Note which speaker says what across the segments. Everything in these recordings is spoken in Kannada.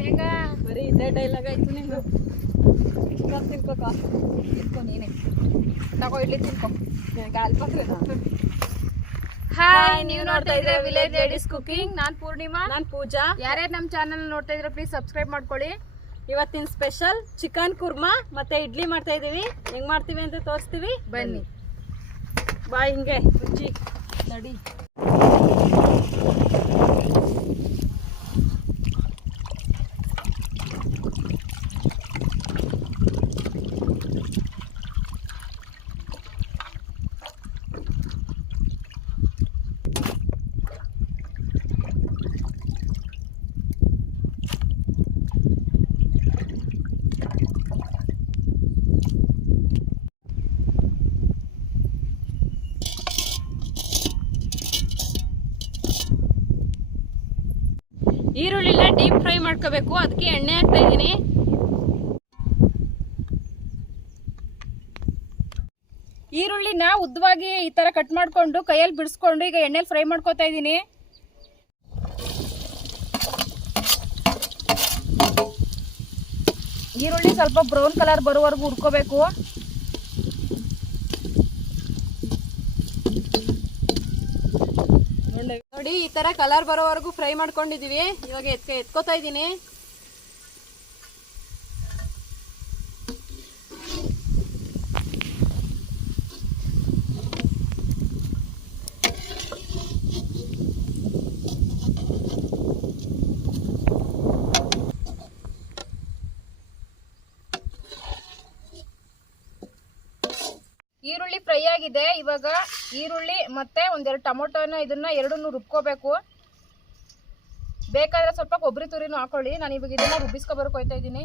Speaker 1: ಬೇಗ
Speaker 2: ಬರೀ ಇದೇ ಡೈಲಾಗ್ ಆಯ್ತು ನಿಂದು. ಚಿಕನ್ ತಿನ್ಕೋಕ?
Speaker 1: ತಿನ್ಕೊ ನೀನೆ. ತಗೋ ಇಡ್ಲಿ ತಿನ್ಕೊ.
Speaker 2: ಗಾಲ್ ಪಕ್ರೆ
Speaker 1: ಹಾಯ್ ನೀವು ನೋಡ್ತಾ ಇದ್ರೆ ವಿಲೇಜ್ ಲೇಡೀಸ್ ಕುಕಿಂಗ್ ನಾನ್ ಪೂರ್ಣಿಮಾ.
Speaker 2: ನಾನು ಪೂಜಾ.
Speaker 1: ಯಾರ್ಯಾರು ನಮ್ಮ ಚಾನಲ್ ನೋಡ್ತಾ ಇದ್ರೆ ಪ್ಲೀಸ್ ಸಬ್ಸ್ಕ್ರೈಬ್ ಮಾಡ್ಕೊಳ್ಳಿ.
Speaker 2: ಇವತ್ತಿನ ಸ್ಪೆಷಲ್ ಚಿಕನ್ ಕುರ್ಮಾ ಮತ್ತೆ ಇಡ್ಲಿ ಮಾಡ್ತಾ ಇದೀವಿ. ಹೆಂಗ್ ಮಾಡ್ತೀವಿ ಅಂತ ತೋರಿಸ್ತೀವಿ.
Speaker 1: ಬನ್ನಿ.
Speaker 2: ಬಾಯ್ ಹಿಂಗೆ ರುಚಿ.
Speaker 1: ನಡಿ.
Speaker 2: ಈರುಳ್ಳಿನ ಡೀಪ್ ಫ್ರೈ ಮಾಡ್ಕೋಬೇಕು. ಅದಕ್ಕೆ ಎಣ್ಣೆ ಹಾಕ್ತಾ ಇದ್ದೀನಿ.
Speaker 1: ಈರುಳ್ಳಿನ ಉದ್ದವಾಗಿ ಈ ತರ ಕಟ್ ಮಾಡ್ಕೊಂಡು ಕೈಯಲ್ಲಿ ಬಿಡಿಸ್ಕೊಂಡು ಈಗ ಎಣ್ಣೆಲಿ ಫ್ರೈ ಮಾಡ್ಕೊತಾ ಇದ್ದೀನಿ. ಈರುಳ್ಳಿ ಸ್ವಲ್ಪ ಬ್ರೌನ್ ಕಲರ್ ಬರೋವರೆಗೂ ಹುರ್ಕೋಬೇಕು.
Speaker 2: ತರ ಕಲರ್ ಬರೋವರೆಗೂ ಫ್ರೈ ಮಾಡ್ಕೊಂಡಿದೀವಿ. ಇವಾಗ ಎತ್ಕ ಎತ್ಕೋತಾ ಇದ್ದೀನಿ.
Speaker 1: ಈರುಳ್ಳಿ ಫ್ರೈ ಆಗಿದೆ. ಇವಾಗ ಈರುಳ್ಳಿ ಮತ್ತೆ ಒಂದೆರಡು ಟೊಮೊಟೊನ ಇದನ್ನ ಎರಡನ್ನೂ ರುಬ್ಕೋಬೇಕು. ಬೇಕಾದ್ರೆ ಸ್ವಲ್ಪ ಕೊಬ್ಬರಿ ತುರಿನೂ ಹಾಕೊಳ್ಳಿ. ನಾನು ಇವಾಗ ಇದನ್ನ ರುಬ್ಬಿಸ್ಕೊ ಬರಕ್ ಹೋಯ್ತಾ ಇದ್ದೀನಿ.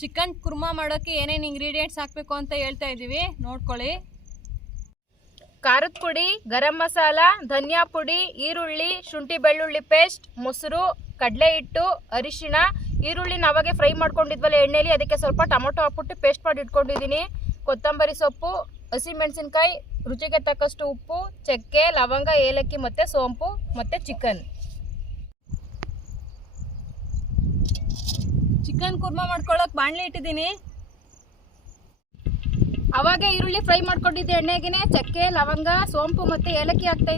Speaker 2: ಚಿಕನ್ ಕುರ್ಮಾ ಮಾಡೋಕೆ ಏನೇನು ಇಂಗ್ರೀಡಿಯೆಂಟ್ಸ್ ಹಾಕಬೇಕು ಅಂತ ಹೇಳ್ತಾ ಇದ್ದೀವಿ ನೋಡ್ಕೊಳ್ಳಿ.
Speaker 1: ಖಾರದ ಪುಡಿ ಗರಂ ಮಸಾಲ ಧನಿಯಾ ಪುಡಿ ಈರುಳ್ಳಿ ಶುಂಠಿ ಬೆಳ್ಳುಳ್ಳಿ ಪೇಸ್ಟ್ ಮೊಸರು ಕಡಲೆ ಹಿಟ್ಟು ಅರಿಶಿಣ ಈರುಳ್ಳಿನ ಅವಾಗೆ ಫ್ರೈ ಮಾಡ್ಕೊಂಡಿದ್ವಲ್ಲ, ಎಣ್ಣೆಲಿ ಅದಕ್ಕೆ ಸ್ವಲ್ಪ ಟೊಮೊಟೊ ಹಾಕ್ಬಿಟ್ಟು ಪೇಸ್ಟ್ ಮಾಡಿ ಇಟ್ಕೊಂಡಿದ್ದೀನಿ. ಕೊತ್ತಂಬರಿ ಸೊಪ್ಪು, ಹಸಿಮೆಣಸಿನ್ಕಾಯಿ, ರುಚಿಗೆ ತಕ್ಕಷ್ಟು ಉಪ್ಪು, ಚಕ್ಕೆ, ಲವಂಗ, ಏಲಕ್ಕಿ ಮತ್ತು ಸೋಂಪು ಮತ್ತು ಚಿಕನ್.
Speaker 2: ಚಿಕನ್ ಕುರ್ಮಾ ಮಾಡ್ಕೊಳ್ಳೋಕೆ ಬಾಣಲೆ ಇಟ್ಟಿದ್ದೀನಿ.
Speaker 1: ಅವಾಗೆ ಈರುಳ್ಳಿ ಫ್ರೈ ಮಾಡ್ಕೊಂಡಿದ್ದೆ ಎಣ್ಣೆಗೆ ಚಕ್ಕೆ, ಲವಂಗ, ಸೋಂಪು ಮತ್ತು ಏಲಕ್ಕಿ ಹಾಕ್ತಾ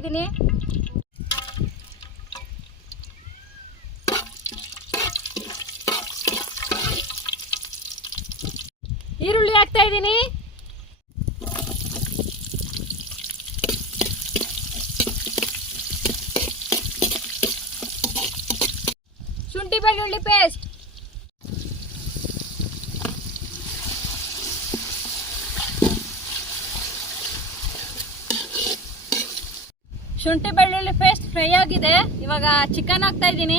Speaker 2: ಈರುಳ್ಳಿ ಹಾಕ್ತಾ ಇದ್ದೀನಿ.
Speaker 1: ಶುಂಠಿ ಬೆಳ್ಳುಳ್ಳಿ ಪೇಸ್ಟ್
Speaker 2: ಶುಂಠಿ ಬೆಳ್ಳುಳ್ಳಿ ಪೇಸ್ಟ್ ಫ್ರೈ ಆಗಿದೆ. ಇವಾಗ ಚಿಕನ್ ಹಾಕ್ತಾ ಇದ್ದೀನಿ.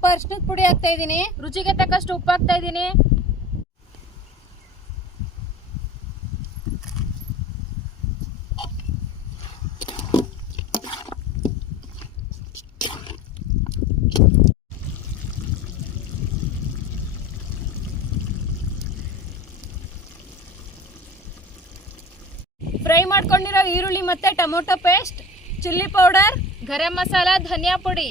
Speaker 2: ಸ್ವಲ್ಪ ಅರಿಶಿನದ ಪುಡಿ ಹಾಕ್ತಾ ಇದ್ದೀನಿ.
Speaker 1: ರುಚಿಗೆ ತಕ್ಕಷ್ಟು ಉಪ್ಪು ಹಾಕ್ತಾ ಇದ್ದೀನಿ.
Speaker 2: ಫ್ರೈ ಮಾಡ್ಕೊಂಡಿರೋ ಈರುಳ್ಳಿ ಮತ್ತೆ tomato paste, chilli powder,
Speaker 1: garam masala, ಧನಿಯಾ ಪುಡಿ.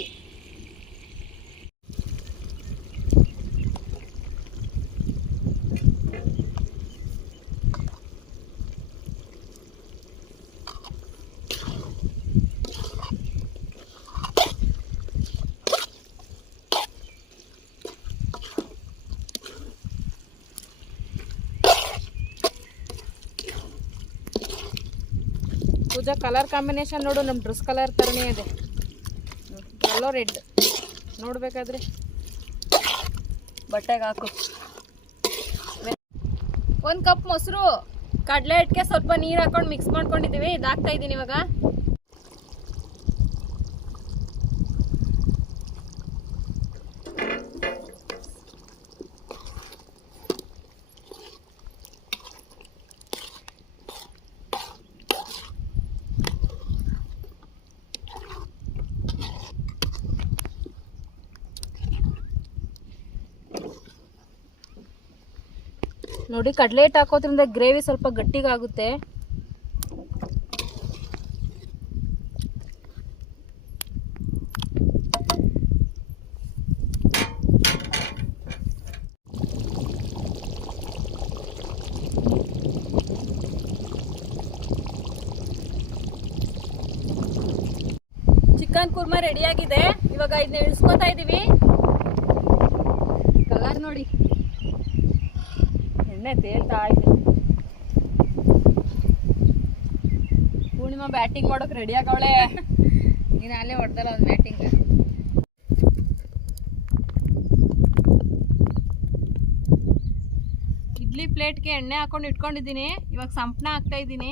Speaker 1: ಪೂಜಾ ಕಲರ್ ಕಾಂಬಿನೇಷನ್ ನೋಡು ನಮ್ಮ ಡ್ರೆಸ್ ಕಲರ್ ಥರನೇ ಇದೆ. ಎಲ್ಲೋ ರೆಡ್ ನೋಡ್ಬೇಕಾದ್ರೆ.
Speaker 2: ಬಟ್ಟೆಗೆ ಹಾಕು.
Speaker 1: ಒಂದು ಕಪ್ ಮೊಸರು.
Speaker 2: ಕಡಲೆ ಹಿಟ್ಟಿಗೆ ಸ್ವಲ್ಪ ನೀರು ಹಾಕೊಂಡು ಮಿಕ್ಸ್ ಮಾಡ್ಕೊಂಡಿದ್ದೀವಿ. ಇದಾಗ್ತಾ ಇದ್ದೀನಿ ಇವಾಗ.
Speaker 1: ನೋಡಿ ಕಡಲೆ ಹಿಟ್ಟು ಹಾಕೋದ್ರಿಂದ ಗ್ರೇವಿ ಸ್ವಲ್ಪ ಗಟ್ಟಿಗಾಗುತ್ತೆ.
Speaker 2: ಚಿಕನ್ ಕುರ್ಮಾ ರೆಡಿಯಾಗಿದೆ ಇವಾಗ ಇದನ್ನ ಇಳಿಸ್ಕೊತಾ ಇದೀವಿ. ಕಲರ್ ನೋಡಿ. ಎಣ್ಣೆ ತೇಲ್ತಾ ಇದೆ ಪೂರ್ಣಿಮಾ ಬ್ಯಾಟಿಂಗ್ ಮಾಡೋಕೆ ರೆಡಿ ಆಗವಳೆ.
Speaker 1: ನೀನು ಅಲ್ಲೇ ಹೊಡ್ದಲ್ಲ ಒಂದು ಬ್ಯಾಟಿಂಗ್.
Speaker 2: ಇಡ್ಲಿ ಪ್ಲೇಟ್ಗೆ ಎಣ್ಣೆ ಹಾಕೊಂಡು ಇಟ್ಕೊಂಡಿದ್ದೀನಿ. ಇವಾಗ ಸಂಪಣ ಹಾಕ್ತಾ ಇದ್ದೀನಿ.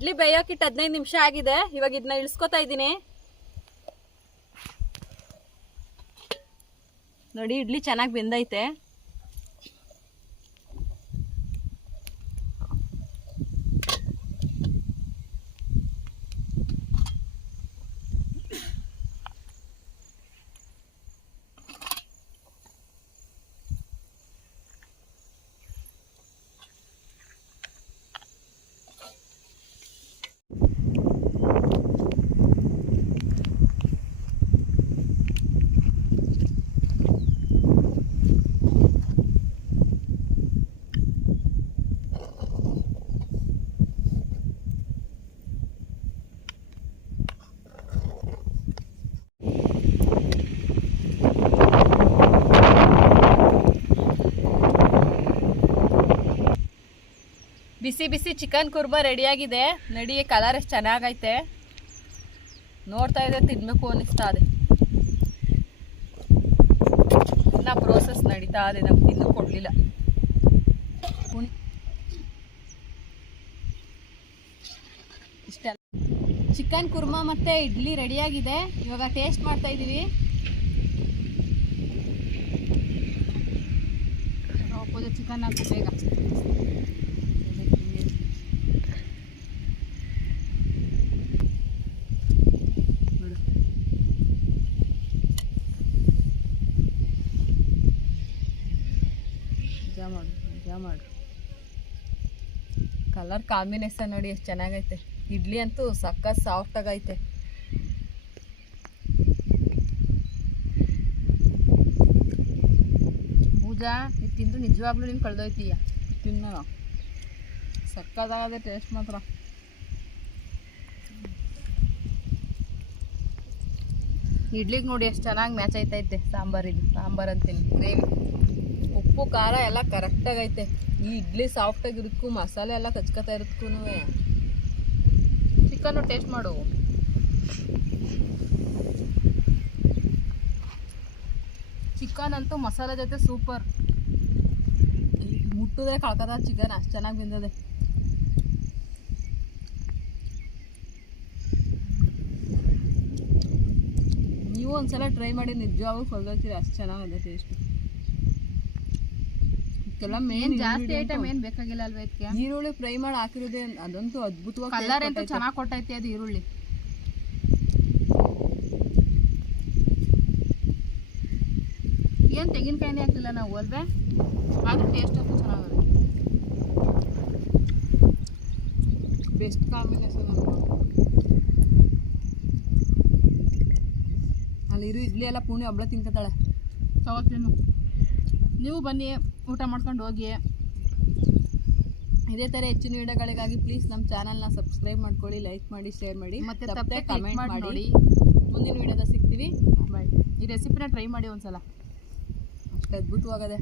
Speaker 2: ಇಡ್ಲಿ ಬೇಯೋಕಿಟ್ಟು ಹದಿನೈದು ನಿಮಿಷ ಆಗಿದೆ. ಇವಾಗ ಇದನ್ನ ಇಳಿಸ್ಕೊತಾ ಇದ್ದೀನಿ. ನೋಡಿ ಇಡ್ಲಿ ಚೆನ್ನಾಗಿ ಬೆಂದೈತೆ. ಬಿಸಿ ಬಿಸಿ ಚಿಕನ್ ಕುರ್ಮಾ ರೆಡಿಯಾಗಿದೆ. ನಡಿ, ಕಲರ್ ಎಷ್ಟು ಚೆನ್ನಾಗೈತೆ. ನೋಡ್ತಾ ಇದ್ರೆ ತಿನ್ಬೇಕು ಅನ್ನಿಸ್ತಾ ಇದೆ. ಇನ್ನ ಪ್ರೋಸೆಸ್ ನಡೀತಾ ಇದೆ, ನಮ್ಗೆ ತಿನ್ನು ಕೊಡಲಿಲ್ಲ. ಇಷ್ಟೆಲ್ಲ. ಚಿಕನ್ ಕುರ್ಮಾ ಮತ್ತೆ ಇಡ್ಲಿ ರೆಡಿಯಾಗಿದೆ. ಇವಾಗ ಟೇಸ್ಟ್ ಮಾಡ್ತಾ ಇದ್ದೀವಿ.
Speaker 1: ಚಿಕನ್ ಹಾಕು ಬೇಗ
Speaker 2: ನೋಡು ನಿಜ ಮಾಡು. ಕಲರ್ ಕಾಂಬಿನೇಷನ್ ನೋಡಿ ಎಷ್ಟು ಚೆನ್ನಾಗೈತೆ. ಇಡ್ಲಿ ಅಂತೂ ಸಕ್ಕತ್ ಸಾಫ್ಟ್ ಆಗೈತೆ.
Speaker 1: ಪೂಜಾ ಇದು ತಿಂದು ನಿಜವಾಗ್ಲೂ ನೀನು ಕಳೆದೋಯ್ತೀಯ?
Speaker 2: ತಿನ್ನ. ಸಕ್ಕದಾಗದೆ ಟೇಸ್ಟ್ ಮಾತ್ರ.
Speaker 1: ಇಡ್ಲಿಗೆ ನೋಡಿ ಎಷ್ಟು ಚೆನ್ನಾಗಿ ಮ್ಯಾಚ್ ಆಯ್ತೈತೆ ಸಾಂಬಾರಿದು. ಸಾಂಬಾರು ಸಾಂಬಾರ್ ಅಂತೀನಿ. ಗ್ರೇವಿ.
Speaker 2: ಉಪ್ಪು, ಖಾರ ಎಲ್ಲ ಕರೆಕ್ಟಾಗೈತೆ ಈ ಇಡ್ಲಿ ಸಾಫ್ಟಾಗಿರೋದಕ್ಕೂ ಮಸಾಲೆ ಎಲ್ಲ ಕಚ್ಕೊತಾ ಇರೋದಕ್ಕೂ
Speaker 1: ಚಿಕನ್ನು ಟೇಸ್ಟ್ ಮಾಡು. ಚಿಕನ್ ಅಂತೂ ಮಸಾಲೆ ಜೊತೆ ಸೂಪರ್
Speaker 2: ಮುಟ್ಟಿದ್ರೆ ಕಳ್ಕದ ಚಿಕನ್, ಅಷ್ಟು ಚೆನ್ನಾಗಿ ಬಿಂದದೆ. ನೀವು ಒಂದ್ಸಲ ಟ್ರೈ ಮಾಡಿ ನಿಜವಾಗೂ ಕೊಲ್ದೋಗ್ತೀರಿ ಅಷ್ಟು ಚೆನ್ನಾಗಿದೆ ಟೇಸ್ಟ್
Speaker 1: ಜಾಸ್ತಿ ಐಟಮ್ ಏನು ಬೇಕಾಗಿಲ್ಲ ಅಲ್ವಾ ಇದಕ್ಕೆ?
Speaker 2: ಈರುಳ್ಳಿ ಫ್ರೈ ಮಾಡಿ ಹಾಕಿರೋದೇ ಅದಂತೂ ಅದ್ಭುತವಾಗಿ
Speaker 1: ಕಲರ್ ಅಂತೂ ಚೆನ್ನಾಗಿ ಕೊಟ್ಟೈತಿ ಅದು ಈರುಳ್ಳಿ. ಏನು ತೆಂಗಿನಕಾಯಿನೇ ಹಾಕಲಿಲ್ಲ ನಾವು ಅಲ್ವೇ? ಆದ್ರೂ ಟೇಸ್ಟ್ ಅಂತೂ ಚೆನ್ನಾಗಿದೆ.
Speaker 2: ಬೆಸ್ಟ್ ಕಾಂಬಿನೇಷನ್ ಅಲ್ಲಿ ಇರು ಇಡ್ಲಿ ಎಲ್ಲ ಪುಣೆ ಒಬ್ಳೆ ತಿಂತಾಳೆ
Speaker 1: ತಗೋತೀನಿ. ನೀವು ಬನ್ನಿ ಊಟ ಮಾಡ್ಕೊಂಡು ಹೋಗಿ.
Speaker 2: ಇದೇ ಥರ ಹೆಚ್ಚಿನ ವಿಡಿಯೋಗಳಿಗಾಗಿ ಪ್ಲೀಸ್ ನಮ್ಮ ಚಾನಲ್ನ ಸಬ್ಸ್ಕ್ರೈಬ್ ಮಾಡ್ಕೊಳ್ಳಿ ಲೈಕ್ ಮಾಡಿ ಶೇರ್ ಮಾಡಿ.
Speaker 1: ಮತ್ತೆ
Speaker 2: ತಪ್ಪದೆ ಕಮೆಂಟ್
Speaker 1: ಮಾಡಿ.
Speaker 2: ಮುಂದಿನ ವಿಡಿಯೋದ ಸಿಗ್ತೀವಿ.
Speaker 1: ಬಾಯ್ ಈ ರೆಸಿಪಿನ ಟ್ರೈ ಮಾಡಿ ಒಂದ್ಸಲ.
Speaker 2: ಅಷ್ಟು ಅದ್ಭುತವಾಗದೆ.